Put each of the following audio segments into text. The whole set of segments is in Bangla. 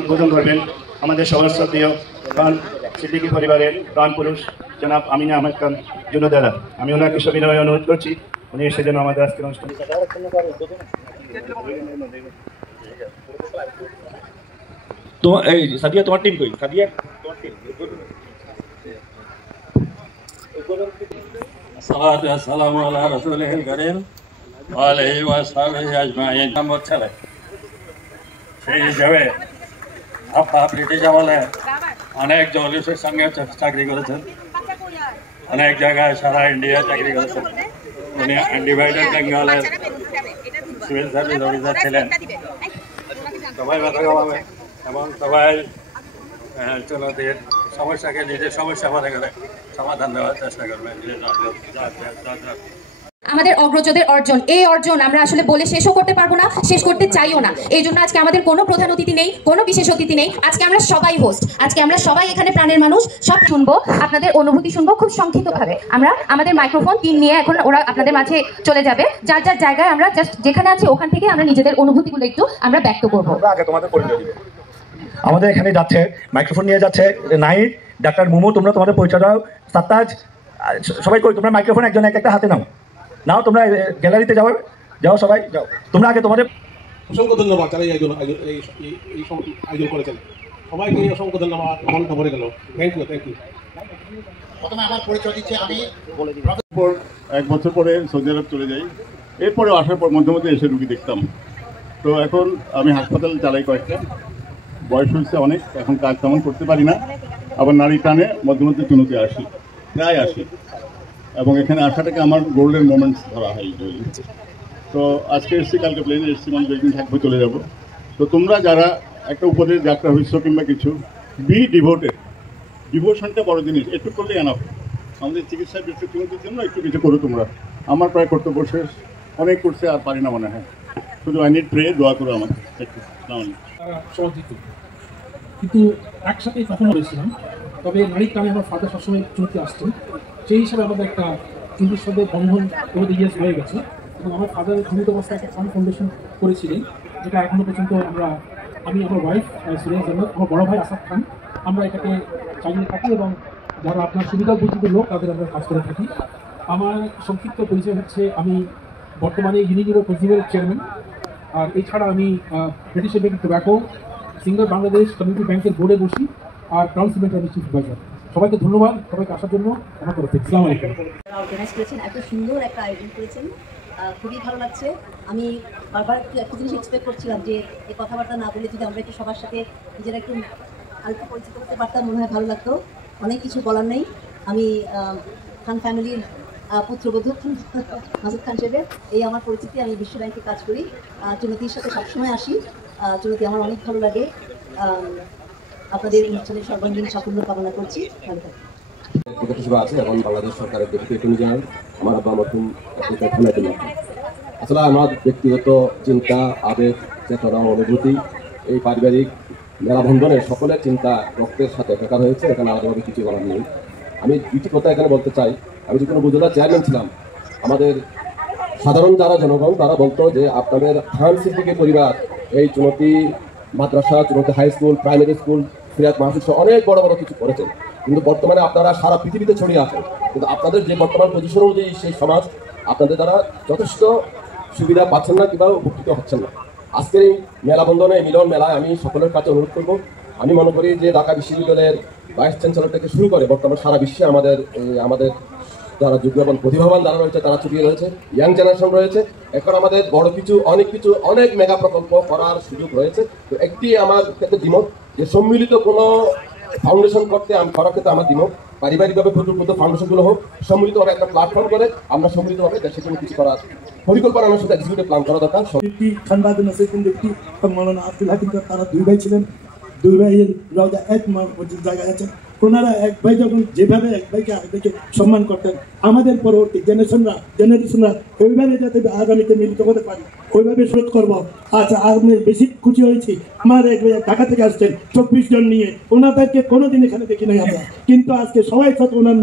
উদ্বোধন করবেন আমাদের সবার শ্রদ্ধেয় খান সিদ্দিকী পরিবারের প্রাণ পুরুষ জনাব আমিনা আহমেদ খান জুনু দাদা। আমি ওনাকে সবিনয়ে অনুরোধ করছি উনি এসে যেন আমাদের আজকের অনুষ্ঠান। এই সাদিয়া তোমার টিম কই? সাদিয়া তোমার টিম। সালাতু ওয়াসসালামু আলা রাসূলিল কারীম ওয়া আলিহি ওয়া সাহবিহি আজমাইন। আমার ছেলে সেই হিসাবে আপা ব্রিটিশ আমলে অনেক জলিসের সঙ্গে চাকরি করেছেন, অনেক জায়গায় সারা ইন্ডিয়া চাকরি করেছেন। উনি আনডিভাইডেড বেঙ্গলের সিভিল সার্ভিস অফিসার ছিলেন। সবাই কথা কমাবে এবং সবাই চলতির সমস্যাকে নিজের সমস্যা মনে করে সমাধান দেওয়ার চেষ্টা করবেন। আমাদের অগ্রজদের অর্জন, এই অর্জন আমরা আসলে বলে শেষও করতে পারবো না, শেষ করতে চাইও না। এই জন্য আজকে আমাদের কোনো প্রধান অতিথি নেই, কোনো বিশেষ অতিথি নেই। আজকে আমরা সবাই হোস্ট, আজকে আমরা সবাই এখানে প্রাণের মানুষ। সব শুনবো, আপনাদের অনুভূতি শুনবো খুব সংক্ষিপ্তভাবে। আমরা আমাদের মাইক্রোফোন টিম নিয়ে এখন ওরা আপনাদের মাঝে চলে যাবে। যার যার জায়গায় আমরা জাস্ট যেখানে আছি ওখান থেকে আমরা নিজেদের অনুভূতিগুলো একটু আমরা ব্যক্ত করবো। আগে তোমাদের পরিচয় দিবে। আমাদের এখানে যাচ্ছে মাইক্রোফোন নিয়ে যাচ্ছে নাহিদ, ডাক্তার মুমু, তোমরা তোমাদের পরিচয় দাও। সাত্তাজ, সবাই কই? তোমরা মাইক্রোফোন একজন একটা হাতে নাও, নাও তোমরা গ্যালারিতে যাও, যাও সবাই যাও। তোমরা আগে তোমাদের অসংখ্য ধন্যবাদ যারা এই আয়োজন করেছেন, সবাইকে অসংখ্য ধন্যবাদ। মনটা ভরে গেল। Thank you, thank you. প্রথমে আমার পরিচয় দিচ্ছে আমি। এক বছর পরে সৌদি আরব চলে যাই, এরপরে আসার পর মধ্যে মধ্যে এসে রুগী দেখতাম। তো এখন আমি হাসপাতাল চালাই কয়েকটা, বয়স হয়েছে অনেক, এখন কাজ তেমন করতে পারি না। আবার নারী টানে মধ্যে মধ্যে চুনুতে আসি, প্রায় আসি, এবং এখানে আসাটাকে আমার গোল্ডেন মোমেন্টস ধরা হয়। তো আজকে এসেছি, কালকে প্লেনে এসেছি, মানে একদিন থাকবো, চলে যাব। তো তোমরা যারা একটা উপদেশ যাত্রা হইছ কিংবা কিছু, বি ডিভোটেড। ডিভোশনটা বড় জিনিস, একটু করলে এনাফ। আমাদের চিকিৎসা দৃষ্টিকোণের জন্য একটু কিছু করো তোমরা। আমার প্রায় কর্তব্য শেষ, অনেক করছে, আর পারি না মনে হয়। শুধু আই নিড প্রে, দোয়া করো আমাকে একটু। সমর্থিত কিন্তু একসাথে কখনো হয়েছিলাম, তবে নারীর টানে আমার ফাদার সবসময় চলতে আসতেন। সেই হিসাবে আমাদের একটা চুক্তির সাথে বন্ধন ওভার দ্য ইয়ার্স হয়ে গেছে। এবং আমার ফাদার জীবিত অবস্থায় একটা ফান্ড ফাউন্ডেশন করেছিলেন, যেটা এখনও পর্যন্ত আমি আমার ওয়াইফ সুরেশ আহমেদ, আমার বড় ভাই আসাদ খান, আমরা এটাকে চালিয়ে থাকি এবং যারা আপনার সুবিধা বঞ্চিত লোক তাদের আমরা কাজ করে থাকি। আমার সংক্ষিপ্ত পরিচয় হচ্ছে, আমি বর্তমানে ইউনিলিভার প্রেসিডেন্ট চেয়ারম্যান, আর এছাড়া আমি British and tobacco Singer Bangladesh community ব্যাংকের বোর্ডে বসি, আর ক্রাউন সিমেন্টের আমি চিফ অ্যাডভাইজার। সবাইকে ধন্যবাদ, সবাইকে আসার জন্য আমার তরফ থেকে। আসসালামু আলাইকুম। অর্গানাইজ করেছেন, এত সুন্দর একটা আয়োজন করেছেন, খুবই ভালো লাগছে। আমি বারবার একটা জিনিস এক্সপেক্ট করছিলাম যে এই কথাবার্তা না বলে যদি আমরা একটু সবার সাথে নিজেরা একটু আলটু পরিচিত করতে পারতাম, মনে হয় ভালো লাগতো। অনেক কিছু বলার নেই। আমি খান ফ্যামিলির পুত্রবধূ মাসুদ খান সাহেবের এই আমার পরিচিতি। আমি বিশ্ব ব্যাংকে কাজ করি, চুনতির সাথে সবসময় আসি। চুনতি আমার অনেক ভালো লাগে। আপনাদের অনুষ্ঠানের সর্বাঙ্গীন সাফল্য কামনা করছি। ভালো থাকবেন। হিসেবে আছে এবং বাংলাদেশ সরকারের ডেপুটি অ্যাটর্নি জেনারেল আমার আব্বা মরহুম আসলে আমার ব্যক্তিগত চিন্তা, আবেগ, চেতনা, অনুভূতি, এই পারিবারিক মেলাবন্ধনের সকলের চিন্তা রক্তের সাথে একাকার হয়েছে। এখানে আলাদাভাবে কিছু বলার নেই। আমি দুটি কথা এখানে বলতে চাই। আমি যখন উপজেলা চেয়ারম্যান ছিলাম, আমাদের সাধারণ যারা জনগণ তারা বলতো যে আপনাদের খান সিদ্দিকী পরিবার এই চুনতি মাদ্রাসা, Chunati high school, primary school, ফিরাত মাহফিল অনেক বড় বড় কিছু করেছেন, কিন্তু বর্তমানে আপনারা সারা পৃথিবীতে ছড়িয়ে আছেন। কিন্তু আপনাদের যে বর্তমান পজিশন অনুযায়ী সেই সমাজ আপনাদের দ্বারা যথেষ্ট সুবিধা পাচ্ছেন না কিংবা উপকৃত হচ্ছেন না। আজকের এই মেলাবন্ধনে, মিলন মেলায় আমি সকলের কাছে অনুরোধ করব। আমি মনে করি যে ঢাকা বিশ্ববিদ্যালয়ের ভাইস চ্যান্সেলর থেকে শুরু করে বর্তমান সারা বিশ্বে আমাদের যারা যোগ্য এবং প্রতিভাবান যারা রয়েছে তারা ছড়িয়ে রয়েছে, ইয়াং জেনারেশন রয়েছে। এখন আমাদের বড় কিছু অনেক মেগা প্রকল্প করার সুযোগ রয়েছে। তো একটি আমার ক্ষেত্রে দ্বিমত যে সম্মিলিত কোনো ফাউন্ডেশন করতে করার ক্ষেত্রে আমার দ্বিমত। পারিবারিকভাবে ক্ষুদ্র ফাউন্ডেশনগুলো হোক, সম্মিলিতভাবে একটা প্ল্যাটফর্ম করে আমরা সম্মিলিতভাবে দেশের জন্য কিছু করার পরিকল্পনা আমার সাথে এক্সিকিউটিভ প্ল্যান করা দরকার। মৌলানা আব্দুল হাকিম, তারা দুই ভাই ছিলেন, দুই ভাইয়ের রওজা এক জায়গায় আছেন। ওনারা এক ভাই যখন যেভাবে এক ভাইকে আরেক ভাইকে সম্মান করতেন, আমাদের পরবর্তী জেনারেশনরা ওইভাবে যাতে আগামীতে মিলিত হতে পারে ওইভাবে শোধ করবো। আচ্ছা, আমি বেশি খুশি হয়েছি আমার ঢাকা থেকে আসছেন 24 জন নিয়ে, ওনাদেরকে কোনোদিন এখানে দেখি নাই আমরা, কিন্তু আজকে সবাই সাথে ওনার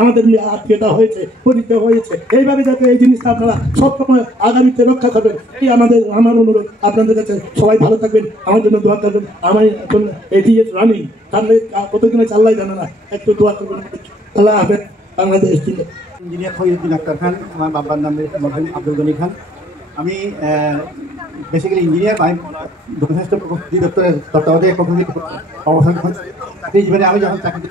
আমাদের আত্মীয়তা হয়েছে, পরিচয় হয়েছে। এইভাবে যাতে এই জিনিসটা আপনারা সবসময় আগামীতে রক্ষা করবেন এই আমার অনুরোধ আপনাদের কাছে। সবাই ভালো থাকবেন, আমার জন্য দোয়া করবেন। আমার এখন এটিএস রানিং, তাহলে কতদিনে চাল্লাই জানে না, একটু দোয়া করবেন। আল্লাহ হাফেজ। বাংলাদেশ ইঞ্জিনিয়ার ফরিদুদ্দিন আক্তার খান, আমার বাবার নাম মরহুম আব্দুল গনি খান। আমি বেসিক্যালি ইঞ্জিনিয়ার, আমি ভূমিস্বাস্থ্য দপ্তরের তত্ত্বাবধায়ক অবস্থান জীবনে। আমি যখন চাকরি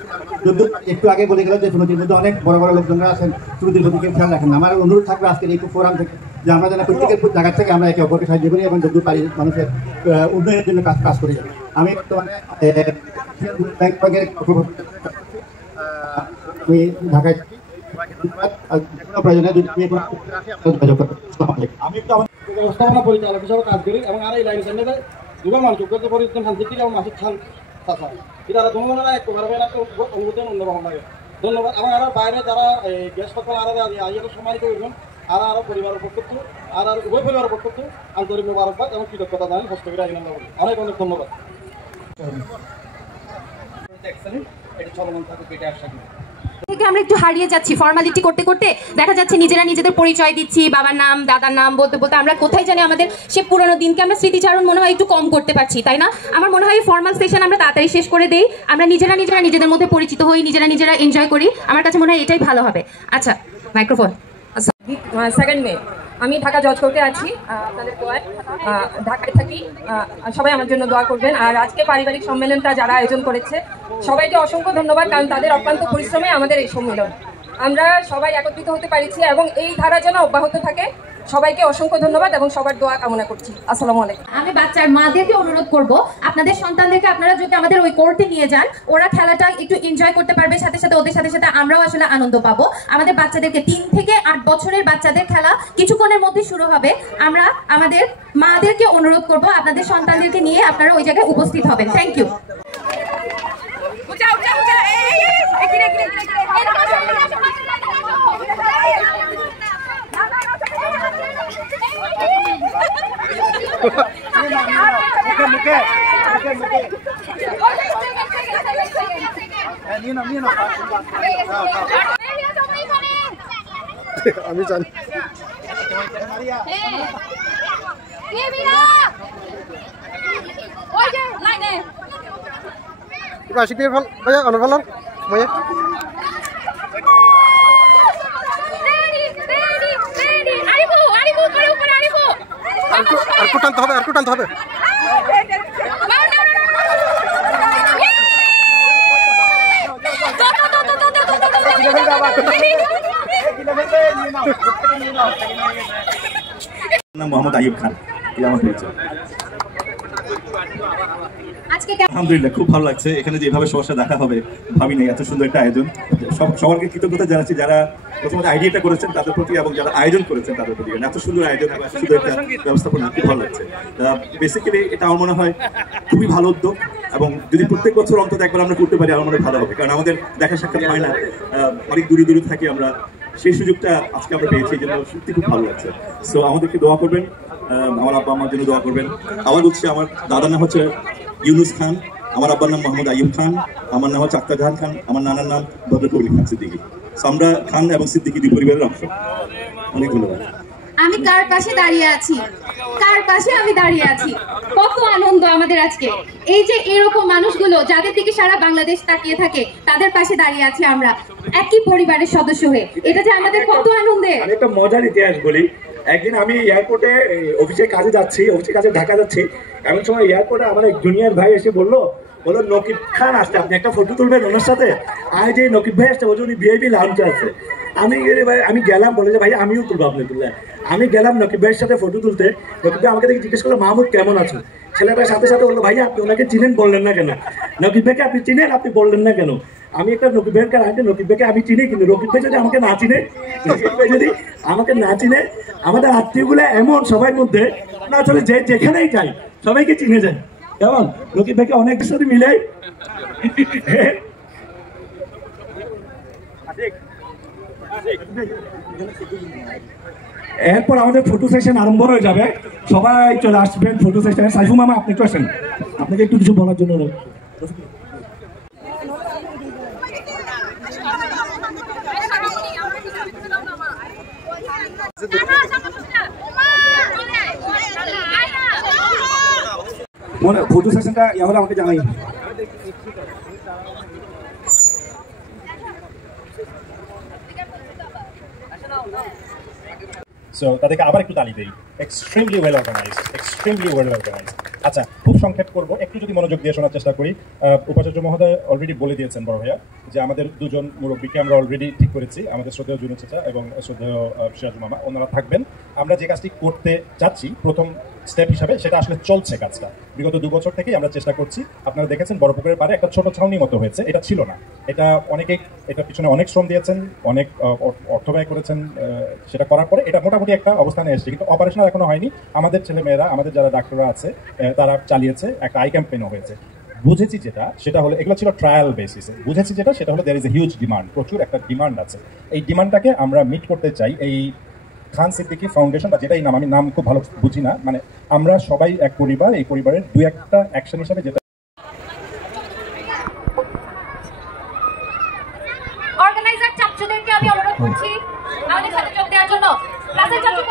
একটু আগে বলে গেলাম যে সুনতির মধ্যে অনেক বড় বড় লোকজনরা আছেন, সুনতির প্রতি খেয়াল রাখেন। আমার অনুরোধ থাকবে আজকের এই ফোরাম থেকে যে আমরা যেন প্রত্যেকের জায়গা থেকে আমরা একে অপরকে সাহায্য করি এবং যদ্দূর পারি মানুষের উন্নয়নের জন্য কাজ করি। আমি বর্তমানে ব্যাংকের আমি ঢাকায় ব্যবস্থাপনা পরিচালক হিসাবে কাজ করি এবং আর এই লাইন সেন্টারে যুব মানুষ যোগ্যতা পরিবর্তন শান্তি এবং মাসিক খান চাষা এটা তোমার এক অনুভূতি অন্যরকম লাগে। ধন্যবাদ। এবং আর বাইরে যারা গ্যাস পাত্র আর আইয়াকে সম্মানিত করবেন আর আরও পরিবারের পক্ষ আর উভয় পরিবারের পক্ষ আন্তরিক মোবারকবাদ এবং কৃতজ্ঞতা জানাই হস্তগিরি আইন অনেক অনেক ধন্যবাদ। এটা চলমান থাকে পেটে আশা করি থেকে আমরা একটু হারিয়ে যাচ্ছি ফর্মালিটি করতে করতে, দেখা যাচ্ছে নিজেরা নিজেদের পরিচয় দিচ্ছি, বাবার নাম দাদার নাম বলতে বলতে আমরা কোথায় জানি আমাদের সে পুরোনো দিনকে আমরা স্মৃতিচারণ মনে হয় একটু কম করতে পারছি, তাই না? আমার মনে হয় ফর্মাল সেশন আমরা তাড়াতাড়ি শেষ করে দেই, আমরা নিজেরা নিজেদের মধ্যে পরিচিত হই, নিজেরা এনজয় করি। আমার কাছে মনে হয় এটাই ভালো হবে। আচ্ছা, মাইক্রোফোন। 2 মে আমি ঢাকা জজ কোর্টে আছি, আপনাদের দোয়ায় ঢাকায় থাকি, সবাই আমার জন্য দোয়া করবেন। আর আজকে পারিবারিক সম্মেলনটা যারা আয়োজন করেছে সবাইকে অসংখ্য ধন্যবাদ, কারণ তাদের অক্লান্ত পরিশ্রমে আমাদের এই সম্মেলন আমরা সবাই একত্রিত হতে পারছি এবং এই ধারা যেন অব্যাহত থাকে। সবাইকে অসংখ্য ধন্যবাদ এবং সবার দোয়া কামনা করছি। আসসালামু আলাইকুম। আমি বাচ্চার মাদেরকে অনুরোধ করব, আপনাদের সন্তানদেরকে আপনারা যদি আমাদের ওই কোর্টে নিয়ে যান, ওরা খেলাটা একটু এনজয় করতে পারবে, সাথে সাথে ওদের সাথে সাথে আমরাও আসলে আনন্দ পাবো। আমাদের বাচ্চাদেরকে 3 থেকে 8 বছরের বাচ্চাদের খেলা কিছুক্ষণের মধ্যে শুরু হবে। আমরা আমাদের মাদেরকে অনুরোধ করব আপনাদের সন্তানদেরকে নিয়ে আপনারা ওই জায়গায় উপস্থিত হবেন। Thank you. আমি জানি আশিকের ফল ভাইয়া অনেক ভালো ভাইয়া আর টানতে হবে মোহাম্মদ আইয়ুব খান, আমার পরিচয়। আলহামদুলিল্লাহ, খুব ভালো লাগছে। এখানে যেভাবে সবার সাথে দেখা হবে ভাবি নাই, এত সুন্দর একটা আয়োজন। সবাইকে কৃতজ্ঞতা জানাচ্ছি যারা প্রথমত আইডিয়াটা করেছেন তাদের প্রতি এবং যারা আয়োজন করেছেন তাদের প্রতি। এত সুন্দর আয়োজন, এত সুন্দর একটা ব্যবস্থাপনা, খুব ভালো লাগছে। বেসিক্যালি এটা আমার মনে হয় খুবই ভালো উদ্যোগ এবং যদি প্রত্যেক বছর অন্তত একবার আমরা করতে পারি আমার মনে হয় ভালো হবে, কারণ আমাদের দেখা সাক্ষাৎ হয় না, অনেক দূরে থাকি আমরা। সেই সুযোগটা আজকে আমরা পেয়েছি, এই জন্য সত্যি খুব ভালো লাগছে। সো আমাদেরকে দোয়া করবেন, আমার আব্বা আমার জন্য দোয়া করবেন। আবার বলছি, আমার দাদার নাম হচ্ছে ইউনুস খান, আমার আব্বার নাম মোহাম্মদ আইয়ুব খান, আমার নাম হচ্ছে আক্তার জাহান খান, আমার নানার নাম ভদ্র কবির খান সিদ্দিকী। সো আমরা খান এবং সিদ্দিকী দুই পরিবারের অংশ। অনেক ধন্যবাদ। আমি কার পাশে দাঁড়িয়ে আছি, আমি দাঁড়িয়ে আছি, কত আনন্দ আমাদের আজকে। এই যে এরকম মানুষগুলো যাদের দিকে সারা বাংলাদেশ তাকিয়ে থাকে, তাদের পাশে দাঁড়িয়ে আছি আমরা একই পরিবারের সদস্য হয়ে। এটা যে আমাদের কত আনন্দের। একটা মজার ইতিহাস বলি। একদিন আমি এয়ারপোর্টে অফিসের কাজে ঢাকা যাচ্ছি, এমন সময় এয়ারপোর্টে আমার এক জুনিয়র ভাই এসে বললো নকিব খান আসছে, আপনি একটা ফটো তুলবেন ওনার সাথে। আর যে নকিব ভাই আসছে, ওই ভিআইপি লাউঞ্জে আছে। আমি গেলাম, বলে যে ভাই আমিও তুলবো, আপনি তুললেন। আমি গেলাম নকিব ভাইয়ের সাথে ফটো তুলতে। নকিব ভাই আমাকে দেখে জিজ্ঞেস করলো, মাহমুদ কেমন আছো? ছেলেটার সাথে সাথে বললো, ভাই আপনি ওনাকে চিনেন, বললেন না কেন? নকিব ভাইকে আপনি চিনেন, আপনি বললেন না কেন? আমি একটা নকিব ভাইকে আমি চিনি, কিন্তু নকিব ভাই যদি আমাকে না চিনে, আমাদের আত্মীয়গুলো এমন সবাই মধ্যে না চলে, যে যেখানেই যাই সবাইকে চিনে যায়। কেমন নকিব ভাইকে অনেক সাথে মিলাই এরপর আমাদের ফটো সেশন আরম্ভ হয়ে যাবে, সবাই চলে আসবেন ফটো সেশনে। সাইফু মামা আপনি একটু আসেন, আপনাকে একটু কিছু বলার জন্য। ফটো সেশনটা ইয়া হলে আমাকে জানাই। সো তাদেরকে আবার একটু তালি দেই। Extremely well organised. আচ্ছা, খুব সংক্ষেপ করব, একটু যদি মনোযোগ দিয়ে শোনার চেষ্টা করি। উপাচার্য মহোদয় অলরেডি বলে দিয়েছেন বড় ভাইয়া যে আমাদের দুজন মুরব্বীকে আমরা অলরেডি ঠিক করেছি, আমাদের শ্রদ্ধেয় জুনু চাচা এবং শ্রদ্ধেয় সিরাজুল মামা, ওনারা থাকবেন। আমরা যে কাজটি করতে চাচ্ছি প্রথম স্টেপ হিসাবে, সেটা আসলে চলছে কাজটা। বিগত 2 বছর থেকেই আমরা চেষ্টা করছি। আপনারা দেখেছেন বড়পুকুরের পাড়ে একটা ছোট ছাউনি মতো হয়েছে, এটা ছিল না। এটা অনেকেই এটার পিছনে অনেক শ্রম দিয়েছেন, অনেক অর্থ ব্যয় করেছেন। সেটা করার পরে এটা মোটামুটি একটা অবস্থানে এসেছে, কিন্তু অপারেশনাল এখনো হয়নি। আমাদের ছেলেমেয়েরা, আমাদের যারা ডাক্তাররা আছে তারা চালিয়েছে, একটা আই ক্যাম্পেইনও হয়েছে। বুঝেছি যেটা, সেটা হলো এগুলো ছিল ট্রায়াল বেসিসে। বুঝেছি যেটা, সেটা হলো there is a huge demand, প্রচুর একটা ডিমান্ড আছে। এই ডিমান্ডটাকে আমরা মিট করতে চাই। এই খান সিদ্দিকী ফাউন্ডেশন বা যেটাই নাম, আমি নাম খুব ভালো বুঝি না, মানে আমরা সবাই এক পরিবার, এই পরিবারের 2-1টা অ্যাকশন হিসাবে যেটা অর্গানাইজার চাচুদেরকে আমি অনুরোধ করছি আমাদের সাথে যোগ দেওয়ার জন্য। ক্লাসের চাচু